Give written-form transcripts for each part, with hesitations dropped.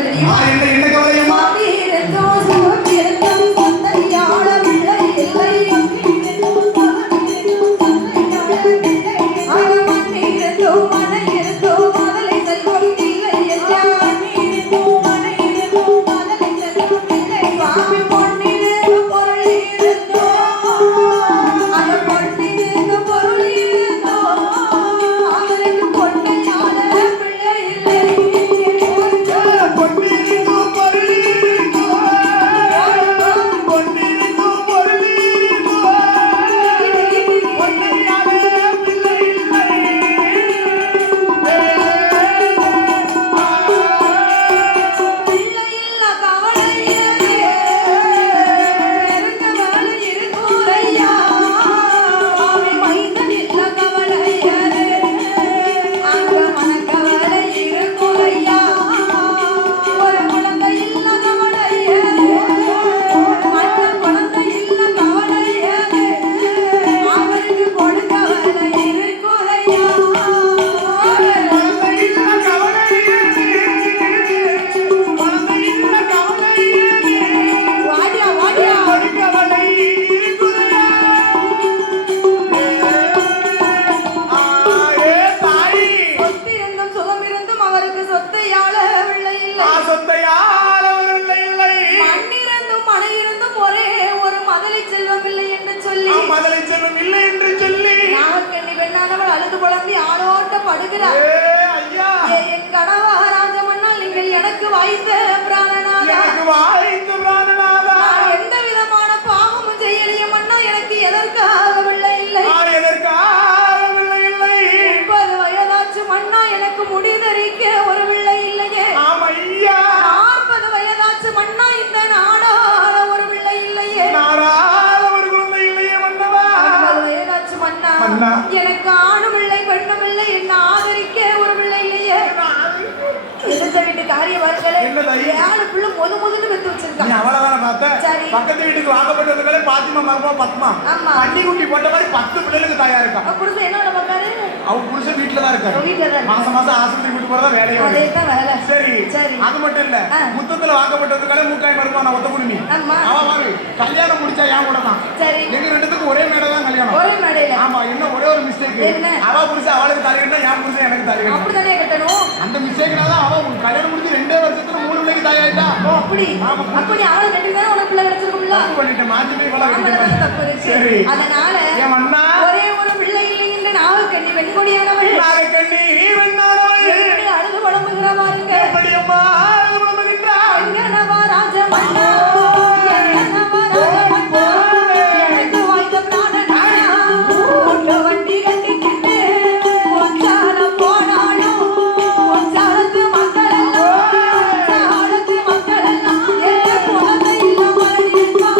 என்ன கவலையம்மா? எந்த விதமான பாவமும் செய்யலையமன்னா எனக்கு எதற்காகவில்லை இல்லை 30 வயதாச்சு மன்னா எனக்கு முடிதறிக்க ஒரு பிள்ளை இல்லையே 40 வயதாச்சு மன்னா இந்த நாடாள ஒரு பிள்ளை இல்லையே 50 வயதாச்சு மன்னா எனக்கு ஆணும் இல்லை பெண்ணும் இல்லை என்ன ஆதரிக்க ஒரு பிள்ளை இல்லையே எதிர்த்த வீட்டு காரியவர்களே 7 பிள்ளை முதன்னு வெத்து வச்சிருக்காங்க. அவ்வளவுதான பார்த்தா பக்கத்து வீட்டுக்கு வாங்கப்பட்டவர்களே பாத்திமா மர்மா பத்மா பன்னி குட்டி போட்ட மாதிரி 10 பிள்ளைகளுக்கு தாயா இருக்கா. புருஷன் என்ன பார்க்காரு? அவ புருஷன் வீட்டுல தான் இருக்காரு. மாசம் ஆஸ்பத்திரி கூட்டு போறதா வேலையே. சரி அது மட்டும் இல்ல முத்தத்துல வாங்கப்பட்டவர்களே மூக்காய் மருமா நான் ஒத்த குடுமி அவ மாதிரி கல்யாணம் முடிச்சா ஏன் கூட தான் எங்க ரெண்டுத்துக்கும் ஒரே மேடை தான் கல்யாணம். ஒரே மேடையில ஆமா என்ன ஒரே ஒரு மிஸ்டேக் அவ புருஷன் அவளுக்கு தலையிட்டா என் புருஷன் எனக்கு தலையிட்டா அப்படிதானே கட்டணும். அந்த மிஸ்டேக்னால அவ கல்யாணம் முடிச்சு 2 வருஷத்துல 3 பிள்ளைக்கு தாயாயிட்டா. அப்படி அப்ப நீ அவளை கட்டிதான் உனக்கு பிள்ளை கிடைச்சிருக்கும்ல. பண்ணிட்டு மாத்தி போய் வள கட்டிட்டேன். சரி அதனால என் அண்ணா ஒரே ஒரு பிள்ளை இல்லை என்று நாகக்கண்ணி வெண்கொடியானவள் நாகக்கண்ணி வெண்ணானவள் எப்படி அழுது புலம்புகிற பாருங்க. எப்படி அம்மா அழுது புலம்புகின்றாள்? எங்கனவா ராஜமன்னா எங்கனவா ராஜமன்னா எனக்கு வாய்த்த பிராணனா உங்க வண்டி கட்டிக்கிட்டு ஒச்சாலம் போனாலும் ஒச்சாலத்து மக்கள் எல்லாம் என்ன குழந்தை இல்ல மாறிப்பா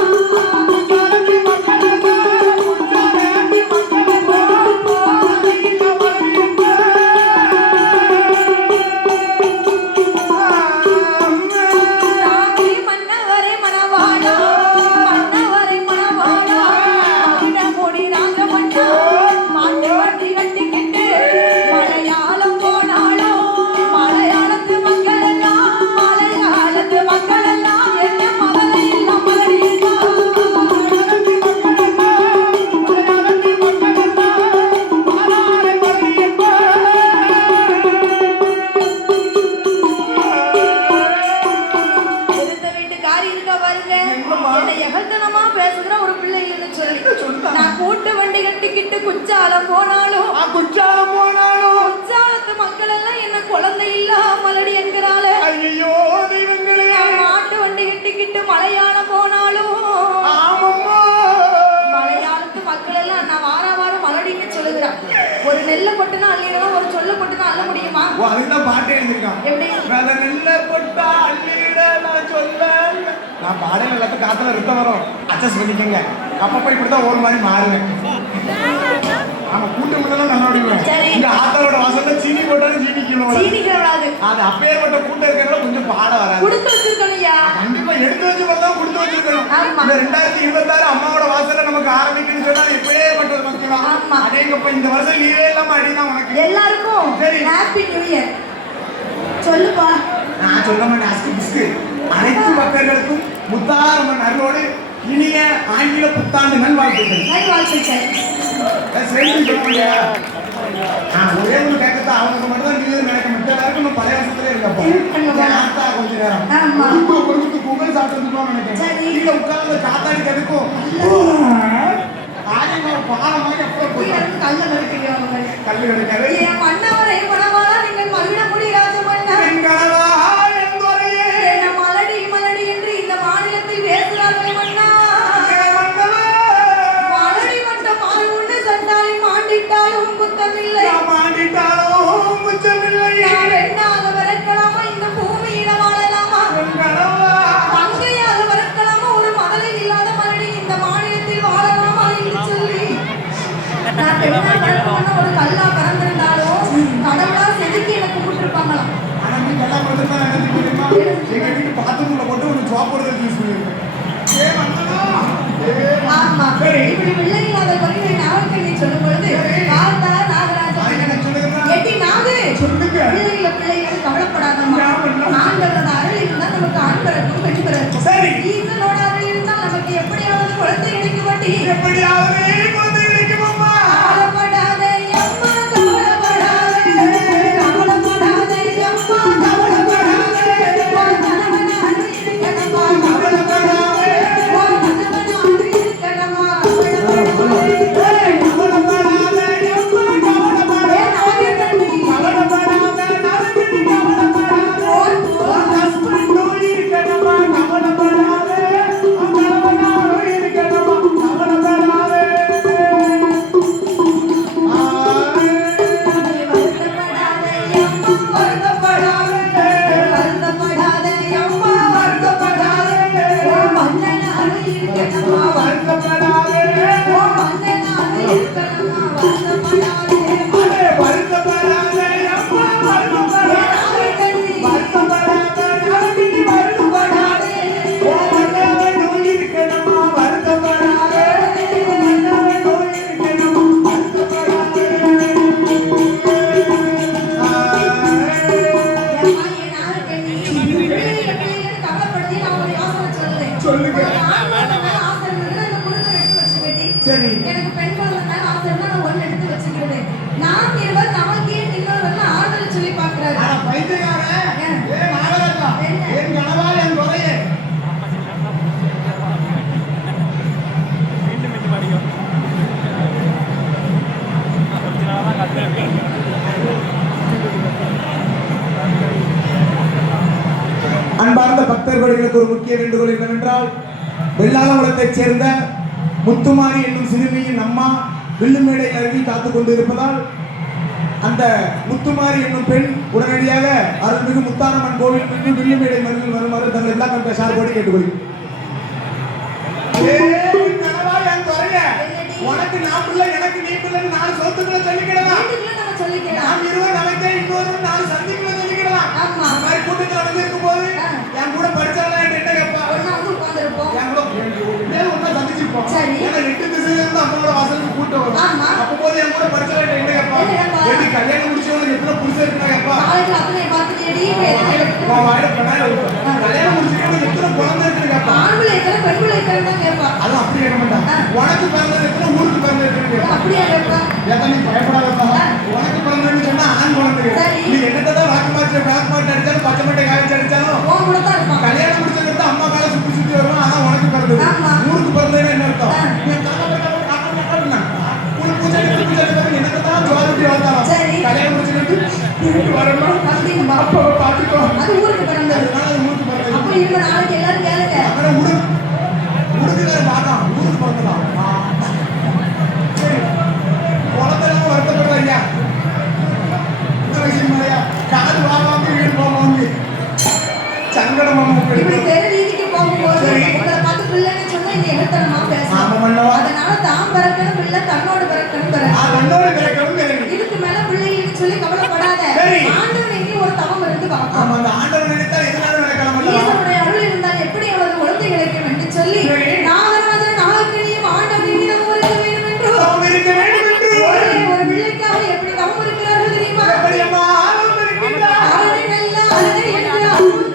குச்சாலத்து மக்கள் எல்லாம் என்ன குழந்தை இல்லாமலடி என்கிறாளே. ஐயோ தெய்வங்களே மாட்டு வண்டி கட்டிக்கிட்டு மலையாளம் போனாலும் மலையாளத்து மக்கள் எல்லாம் நான் வாரம் மலடின்னு சொல்லுகிறான். ஒரு நெல்லை கொட்டுனா அள்ளிடலாம், ஒரு சொல்ல கொட்டுனா அள்ள முடியுமா? அதுதான் பாட்டே எழுதிருக்கான். எப்படி நெல்லை கொட்டா அள்ளிட நான் சொல்ல நான் பாடையில எல்லாத்தையும் காத்துல இருக்க வரும் அட்ஜஸ்ட் பண்ணிக்கங்க. அப்பப்ப இப்படிதான் ஒரு மாதிரி மாறுவேன். ஆமா கூட்டம் மட்டும் நல்லா ஓடிடுவேன். இந்த ஆத்தாரோட வாசல்ல சீனி போட்டாலும் சீனிக்கணும். அது அப்பேற்பட்ட கூட்டம் இருக்கிறதுல கொஞ்சம் பாட வராது. கொடுத்து வச்சிருக்கணும்யா. கண்டிப்பா எடுத்து வச்சு பார்த்தா கொடுத்து வச்சிருக்கணும். இந்த 2026 அம்மாவோட வாசல்ல நமக்கு ஆரம்பிக்குன்னு சொன்னா எப்பேற்பட்டது மக்களும் அதேங்கப்ப இந்த வருஷம் லீவே இல்லாம அடினா உனக்கு எல்லாருக்கும் சரி ஹாப்பி நியூ இயர் சொல்லுப்பா. நான் சொல்ல மாட்டேன் அஸ்கு பிஸ்கு. அனைத்து பக்தர்களுக்கும் முத்தாரம்மன் அருளோடு இனிய ஆங்கில புத்தாண்டு நல்வாழ்த்துக்கள். நல்வாழ்த்துக்கள். சேர்ந்து சொல்லுங்க. நான் ஒரே ஒன்று கேட்கத்தான் அவங்க மட்டும் தான் நியூ நினைக்க மற்ற எல்லாருக்கும் நம்ம பழைய வருஷத்துல இருக்கப்போ கொஞ்ச நேரம் கொடுத்து கும்பல் சாப்பிட்டு நினைக்கிறேன். கீழே உட்கார்ந்து காத்தாடி கதுக்கும் பாலம் மாதிரி அப்புறம் போய் கல்லு கிடைக்கிறது. கல்லு கிடைக்காது. என் மன்னவரை மனமாளா நீங்கள் மகிழ முடி ராஜமன்னா மலடி மலடி என்று இந்த மாநிலத்தில் பேசுகிறார்கள் மன்னா. மலடி மட்ட மாறு உண்டு சண்டாலை மாண்டிட்டாலும் குத்தமில்லை. நான் பெண்ணாக வரக்கலாமா இந்த பூமியில வாழலாமா? மங்கையாக வரக்கலாமா ஒரு மகளிர் இல்லாத மலடி இந்த மாநிலத்தில் வாழலாமா என்று சொல்லி நான் பெண்ணா வரக்கணும்னு ஒரு கல்லா பறந்திருந்தாலும் கடவுளா செதுக்கி எனக்கு கூப்பிட்டுருப்பாங்களாம். ஆமா இப்படி பிள்ளை இல்லாத குறைவை நாகக்கண்ணி சொல்லும் பொழுது பார்த்தா நாகராஜன் எட்டி நாகு பிள்ளைகளை பிள்ளைகள் கவலைப்படாதம்மா. ஆண்டவரோட அருள் இருந்தால் நமக்கு ஆண் பிறக்கும் பெண் பிறக்கும். ஈசனோட அருள் இருந்தால் நமக்கு எப்படியாவது குழந்தை கிடைக்க மாட்டி. கவலைப்படாதே அம்மா கவலைப்படாதே கவலைப்படாதே அம்மா கவலைப்படாதே ஒரு கணவன் அருள் இருக்கணுமா கவலைப்படாதே ஒரு கணவன் அருள் இருக்கணுமா எனக்கு பெண் குழந்தை மேல ஆசை இருந்தா நான் ஒண்ணு எடுத்து வச்சுக்கிறேன். நாம் இருவர் நமக்கே இன்னொருவர் ஆறுதல் சொல்லி பாக்குறாரு. அன்பார்ந்த பக்தர்களுக்கு ஒரு முக்கிய வேண்டுகோள் என்னவென்றால் வெள்ளாளகுளத்தைச் சேர்ந்த முத்துமாரி என்னும் சிறுமியின் அம்மா வில்லுமேடை அருகில் காத்துக் கொண்டு இருப்பதால் அந்த முத்துமாரி என்னும் பெண் உடனடியாக அருள்மிகு முத்தாரம்மன் கோவில் மீது வில்லுமேடை மருகில் வருமாறு தங்கள் எல்லா கண்ட சார்போடு கேட்டுக்கொள்கிறேன். உனக்கு நான் பிள்ளை எனக்கு நீ பிள்ளைன்னு நாலு சொத்துக்களை சொல்லிக்கிடலாம். நாம் இருவர் நமக்கே இன்னொரு நாலு சந்திக்களை சொல்லிக்கிடலாம். அந்த மாதிரி கூட்டத்தில் வந்து இருக்கும் போது என் கூட படிச்சாலும் என்ன கேட்பா என் கூட ஒன்னா சந்திச்சிருப்போம். ஏன்னா 8 திசையில இருந்து அம்மாவோட வாசலுக்கு கூட்டம் வரும். அப்போ போது என் கூட படிச்சாலும் என்ன கேட்பா எப்படி கல்யாணம் முடிச்சவங்க எத்தனை புருஷன் இருக்குன்னா கேட்பா கல்யாணம் முடிச்சவங்க எத்தனை குழந்தை இருக்குன்னு கேட்பா. அது அப்படி கேட்க மாட்டான். உனக்கு பிறந்தது எத்தனை ஊருக்கு பிறந்தது எத்தனை பயப்படாதப்பா. உனக்கு பிறந்ததுன்னு சொன்னா ஆண் குழந்தை. நீ என்னதான் வாக்கு அடிச்சாலும் பச்சை மட்டை காய்ச்சி அடிச்சாலும் கல்யாணம் முடிச்சது அம்மா கால சுத்தி சுத்தி வருவான். ஆனா உனக்கு பிறந்தது ஊருக்கு பிறந்ததுன்னு என்ன அர்த்தம்? என்னதான் ஜோதி வளர்த்தாலும் கல்யாணம் முடிச்சுட்டு வரணும் அப்ப பாத்துக்கோ. அது ஊருக்கு பிறந்தது. அப்ப இவங்க நாளைக்கு எல்லாரும் கேளுங்க. ஊருக்கு பார்க்கலாம் ஊருக்கு பிறந்தலாம். சரி குளத்தெல்லாம் வருத்தப்படுற ஐயா இந்த விஷயம் காது வாங்காம வீடு போவாங்க சங்கடமா இப்படி தெரு வீதிக்கு போகும்போது உங்களை பார்த்து பிள்ளைன்னு சொன்னா இங்க எழுத்தனமா பேசணும். அதனால தான் பிறக்கணும் பிள்ளை தன்னோடு பிறக்கணும். இதுக்கு மேல பிள்ளைன்னு சொல்லி கவலைப்படாத. ஆண்டவன் எங்கே ஒரு தவம் இருந்து பார்ப்போம். ஈசனுடைய அருள் இருந்தால் எப்படி அவரது குழந்தை கிடைக்கும் என்று சொல்லி நாகராஜன் நாகக்கணியும் ஆண்டவனிடம் இருக்க வேண்டும் என்று ஒரு பிள்ளைக்காக எப்படி தவம் இருக்கிறார்கள் தெரியுமா? அவரை நல்ல அருளை என்று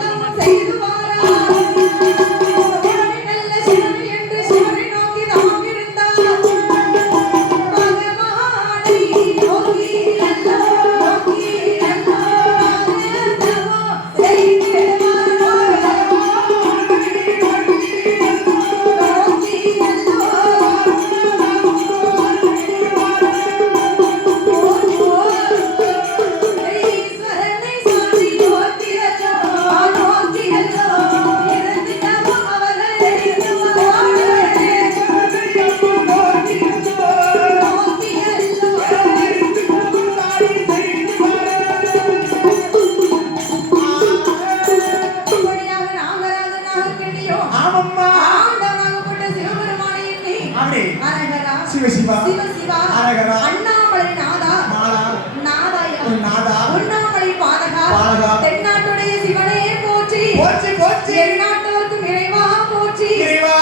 சிவ சிவா சிவ சிவா அரகரா அண்ணாமலை நாதா நாதா நாதாயா நாதா உண்ணாமலை பாதகா பாதகா தென்னாட்டுடைய சிவனே போற்றி போற்றி போற்றி எந்நாட்டவர்க்கும் இறைவா போற்றி இறைவா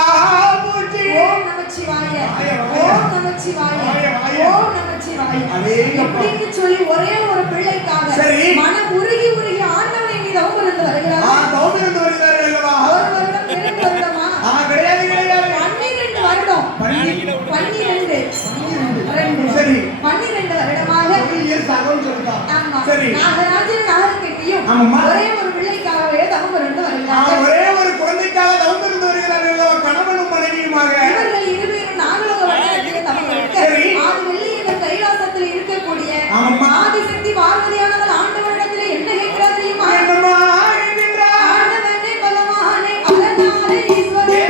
போற்றி ஓம் நமச்சிவாய வாய, வாய. ஓம் நமச்சிவாய வாய, வாய. ஓம் நமச்சிவாய அடேங்கப்பா. இப்படின்னு சொல்லி ஒரே ஒரு பிள்ளைக்காக சரி. மனம் உருகி உருகி ஆண்டவனை மீது இருந்து வருகிறார் தௌமிருந்து வருகிறார்கள் அல்லவா ஒரு வருடம் 2 வருடமா கிடையாது கிடையாது 12 வருடம் 12 சரி 12 வருடமாக பொய்யில் தகவல் சொல்லுதா ஆமா சரி நாகராஜன் நாகக்கட்டியும் ஆமாம்மா. ஒரே ஒரு பிள்ளைக்காகவே தவம் இருந்து வருகிறார்கள் ஒரே ஒரு குழந்தைக்காக தௌமிருந்து வருகிறார்கள் அல்லவா கணவனும் மனைவியுமாக இவர்கள் இருவரும் நாகலோக வழிபாட்டிலே தவம் இருக்க சரி. ஆதி வெள்ளி என்ற கைலாசத்தில் இருக்கக்கூடிய ஆமாம்மா. ஆதிசக்தி பார்வதியானவள் ஆண்டவனிடத்திலே என்ன கேட்கிறார் தெரியுமா என்னம்மா என்கின்றார்? ஆண்டவனே பலவானே அரணானே ஈஸ்வரனே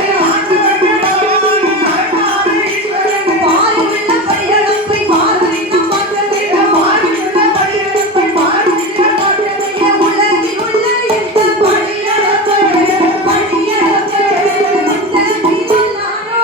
பாரியுள்ள படியளப்பை பார்வையினம் பார்க்க வேண்டும் உலகில் உள்ள இந்த படியளப்பை இந்த வீரன் நானோ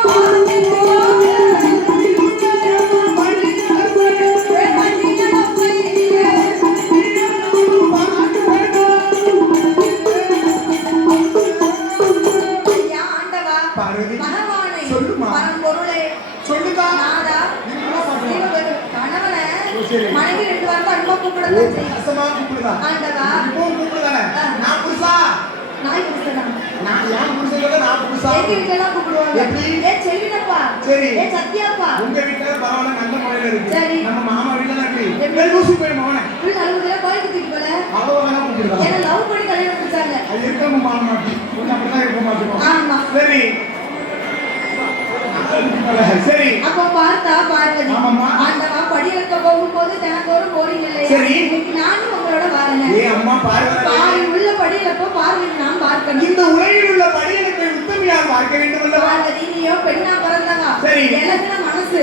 ஐயா ஆண்டவா பார்வதி பகவானே சொல்லுமா. பரம்பொருளே சொல்லுதா நாதா என்னம்மா பார்க்கணும்? கணவனை சரி. மனைவி 2 வாரம் அன்பா கூப்பிடத்தான் செய்யும் ரசமா கூப்பிடுதா ஆண்டவா இப்பவும் கூப்பிடுதானே நான் புருஷா நாய் புருஷனா நான் யார் புருஷன் நான் புருஷா எங்க வீட்டுல கூப்பிடுவாங்க எப்படி? ஏ செல்வினப்பா சரி. ஏ சத்யாப்பா உங்க வீட்டுல பரவாயில்ல நல்ல முறையில இருக்கு சரி. நம்ம மாமா வீட்டுல தான் இருக்கு எப்படி? லூசி போய் மகனே புள்ள அழுகுதுல கோயிலுக்கு தூக்கி போல அவ்வளவு கூப்பிடுதா என்ன லவ் பண்ணி கல்யாணம் முடிச்சாங்க அது இருக்காம மாற மாட்டேன் கொஞ்சம் அப்படிதான் இருக்க மாட்டோம் ஆமா சரி சரி அப்போ பார்த்தா பார்வதி ஆமாம்மா. ஆண்டவா படியெடுக்க போகும்போது தினந்தோறும் போறீங்க இல்லையா சரி. இன்னைக்கு நானும் உங்களோட வரேன் ஏ அம்மா பார்வதி பாரி உள்ள படியிலப்போ பார்வதி நான் பார்க்கணும் இந்த உலகில் உள்ள படியெடுப்பை உத்தமையாக பார்க்க வேண்டும் அல்லவா பார்வதி நீயோ பெண்ணா பிறந்தவா சரி. எனக்குன மனசு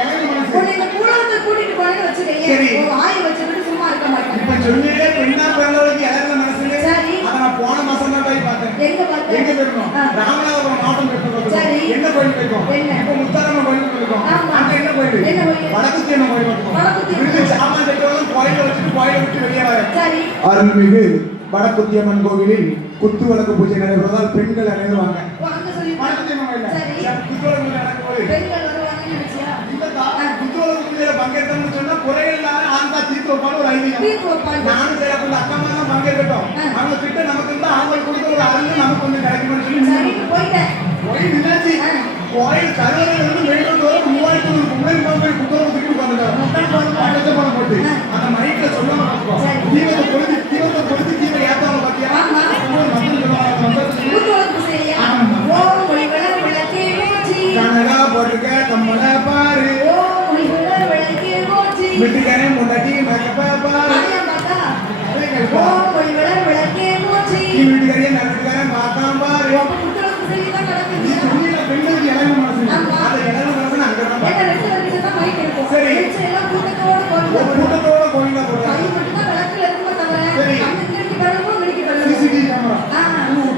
எனக்கு மனசு உன்னை இந்த கூலத்தை கூட்டிட்டு போனேன்னு வச்சுக்கீங்க சரி. ஒரு வாயை வச்சுக்கிட்டு சும்மா இருக்க மாட்டேன் இப்ப சொன்னீங்க பெண்ணா பிறந்தவளுக்கு இழந்த மனசுல சரி. அதை நான் போன மாசம் தான் போய் பார்த்தேன் எங்க பார்த்தேன் எங்க போயிருக்கோம் ஆ. ராமநாதபுரம் மாவட்டம் போயிருக்கோம் சரி. என்ன கோயில் போயிருக்கோம் என்ன? இப்ப முத்தாரம்மன் கோயில் போயிருக்கோம் ஆமா. அங்க என்ன கோயில் என்ன கோயில்? வடக்குத்தி என்ன கோயில் போயிருக்கோம் வடக்குத்தி விருது சாமான் செட்டவங்களும் கோயிலை வச்சுட்டு கோயிலை விட்டு வெளியே வர சரி அருள்மிகு வடக்குத்தியம்மன் கோவிலில் குத்து விளக்கு பூஜை நடைபெறுவதால் பெண்கள் அனைவரும் வாங்க ஓ, அங்க சொல்லி வடக்குத்தியம்மன் கோயில்ல சரி குத்து விளக்கு நடக்கும்போது பெண்கள் வருவாங்கன்னு நினைச்சியா இல்லக்கா, குத்துவிளக்கு பூஜையில பங்கேற்றோம்னு சொன்னா குறையில்லாத ஆண்கள் தீர்த்து வைப்பான்னு ஒரு ஐதீகம். தீர்த்து வைப்பாங்க. நானும் சரி அப்ப இந்த அக்கா அம்மா தான் பங்கேற்கட்டும். அவங்க கிட்ட நமக்கு இருந்தா ஆண்கள் கொடுத்த ஒரு அருள் நமக்கு வந்து கிடைக்கும்னு சொல்லி சரின்னு போயிட்டேன் கோயில் நின்னாச்சு. கோயில் கருவறையில இருந்து வெளியிட்டு வர 3000 கும்பலையும் போய் குத்துவிளக்கு தூக்கி உட்கார்ந்துட்டாங்க. பட்டத்தை பணம் போட்டு அந்த மைக்ல சொல்லாம பார்ப்போம். தீபத்தை கொளுத்தி தீபம் ஏத்தாம பாத்தியா? ஆமா. ஒரு மந்திரம் சொல்லுவாங்க. அந்த மந்திரத்துல கூட்டுவளர்ப்பு செய்ய ஆமா. ஓம் ஒளி வளர் விளக்கே போற்றி கனகா போட்டுக்க கம்மல பாரு ஓம் ஒளி வளர் விளக்கே போற்றி வீட்டுக்காரே முன்னாடி மேக்கப்பா பாரு அதையா பார்த்தா ஓம் ஒளி வளர் விளக்கே போற்றி நீ வீட்டுக்காரே வீட்டுக்காரன் பார்த்தான் பாரு அப்ப கூட்டுவளர்ப்பு செய்ய தான் நீ நடக்குது சொன்னீங்க பெண்களுக்கு இளவு மனசு ஆமா. அந்த இளவு மனசு அங்க தான் ஏன்னா 2 வரைக்கும் தான் மைக் இருக்கும் சரி. மிச்சம் எல்லாம் கூட்டத்தோட கோயில்ல ஒரு கூட்டத்தோட கோயிலா கை போறாங்க மட்டும் தான் விளக்குல இருக்குமே தவிர சரி. அங்க கிழக்கு பழமும் மிடிக்கு பழமும் சிசிடிவி கேமரா ஆ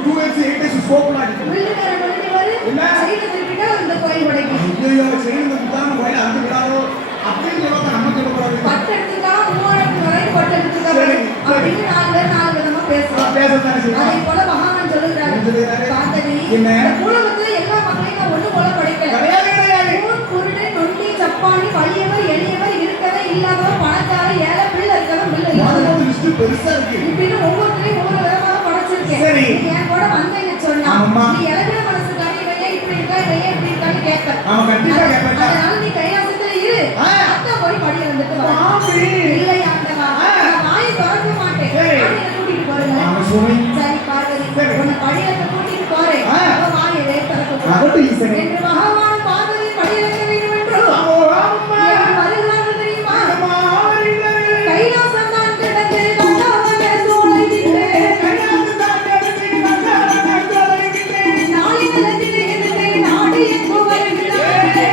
2x 8x ஸ்கோப்லாம் இருக்கு உள்ளுக்கார மணிக்கு வரு என்ன? சைடுல திருப்பிட்டா இந்த கோயில் உடைக்கும் ஐயோ சரி இந்த குத்தான கோயில் அந்த விடாதோ அப்படின்னு சொல்லுவாங்க நம்ம சொல்லக்கூடாது பட்டு எடுத்துக்கா 3000 வரைக்கும் பட்டு எடுத்துக்கா சரி, சரி. அப்படின்னு 4 பேர் 4 விதமா பேசுவாங்க பேசத்தானே அதே செய்வாங்க போல பகவான் சொல்லுகிறாரு என்ன சொல்லுகிறாரு? பார்த்தடி என்ன? இந்த பூலகத்துல எல்லா மக்களையும் நான் ஒண்ணு போல படைக்கல கிடையாது கிடையாது ஊர் குருடு நொண்டி சப்பானி வலியவர் எளியவர் இருக்கவர் இல்லாதவர் பணக்கார ஏழை பிள்ளை இருக்கவர் பிள்ளை இல்லாதவர் மாதிரி லிஸ்ட் பெருசா இருக்கு இப்படின்னு ஒவ்வொருத்தரையும் ஒவ்வொரு விதமாக படைச்சிருக்கேன் சரி. நீ என் கூட வந்தேன்னு சொன்னா ஆமா. நீ இளவிட மனசுக்காக இவன் ஏன் இப்படி இருக்கா இவன் ஏன் இப்படி இருக்கான்னு கேட்பேன் ஆமா, கண்டிப்பா கேட்பேன். அதனால நீ கைலாசத்துல இரு ஆ. அத்தா போய் படி வந்துட்டு வா சாமி. இல்லை ஆண்டவா ஆ. நான் வாயை திறக்க மாட்டேன் சரி. ஆனா என்னை கூட்டிட்டு போறேன் ஆமா, சுவாமி. சரி பார்வதி சரி. உன்னை படியிலக்க கூட்டிட்டு போறேன் ஆ. அவ வாயை திறக்க அதட்டு ஈசனே. என்று பகவான் பார்வதி படியிலக்க வேண்டும் என்று ஆமா, ஆமா. எப்படி வருகிறார்கள் தெரியுமா ஆமா, ஆறினரே. கைலாசம் தான் கிடந்து கண்டவனே சூளையிட்டு கையாந்து தாண்டவனே கண்டவனே தொலைகின்றேன். நாளை நிலத்திலே இருந்து நாடு எங்கு வருகிறாரே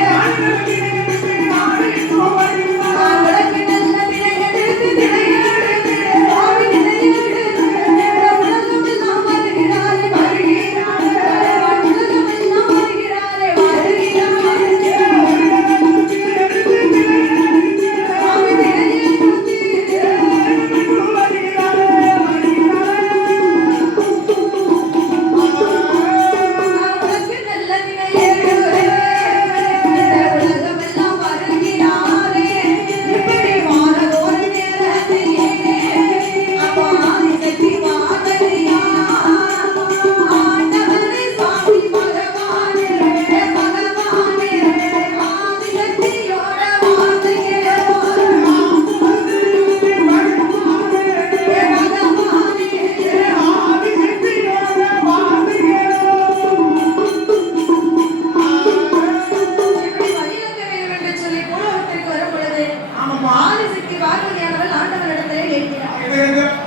நாடு எங்கு வருகிறாரே? நான் உனக்கு நல்ல விலை எடுத்து தெரியாது